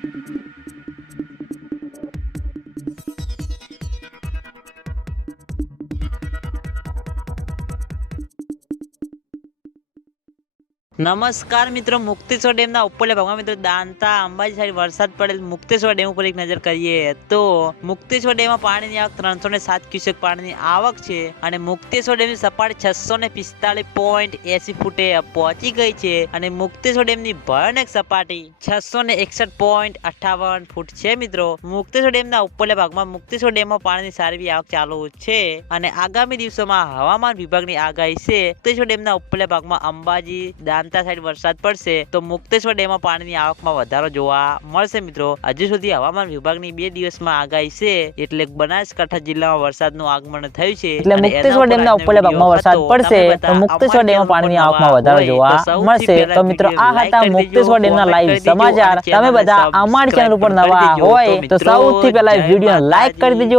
Thank you. નમસ્કાર મિત્રો, મુક્તેશ્વર ડેમના ઉપરલે ભગવાન મિત્રો દાંતા, અંબાજી સાઈડ વરસાદ પડેલ મુક્તેશ્વર ડેમ ઉપર એક નજર કરીએ તો મુક્તેશ્વર ડેમમાં પાણીની આવક ત્રણસો ને સાત ક્યુસેક પાણીની આવક છે અને મુક્તેશ્વર ડેમની સપાટી છસો ને પિસ્તાલીસ પોઈન્ટ એસી ફૂટે પહોંચી ગઈ છે અને મુક્તેશ્વર ડેમની ભયાનક સપાટી છસો ને એકસઠ પોઈન્ટ અઠાવન ફૂટ છે મિત્રો. મુક્તેશ્વર ડેમના ઉપરલા ભાગમાં મુક્તેશ્વર ડેમમાં પાણીની સારી આવક ચાલુ છે અને આગામી દિવસોમાં હવામાન વિભાગની આગાહી છે. મુક્તેશ્વર ડેમના ઉપરલા ભાગમાં અંબાજી, દાંતા સાઈડ વરસાદ પડશે તો મુક્તેશ્વર ડેમમાં પાણીની આવકમાં વધારો જોવા મળશે મિત્રો. હજુ સુધી હવામાન વિભાગની બે દિવસમાં આગાહી છે એટલે બનાસકાંઠા જિલ્લામાં વરસાદનું આગમન થયું છે. એટલે મુક્તેશ્વર ડેમના આજનો ભાગમાં વરસાદ પડશે તો મુક્તેશ્વર ડેમમાં પાણીની આવકમાં વધારો જોવા મળશે. તો મિત્રો આ હતા મુક્તેશ્વર ડેમના લાઈવ સમાચાર. તમે બધા અમારી ચેનલ ઉપર નવા હોય તો સૌથી પહેલા વીડિયો લાઈક કરી દેજો.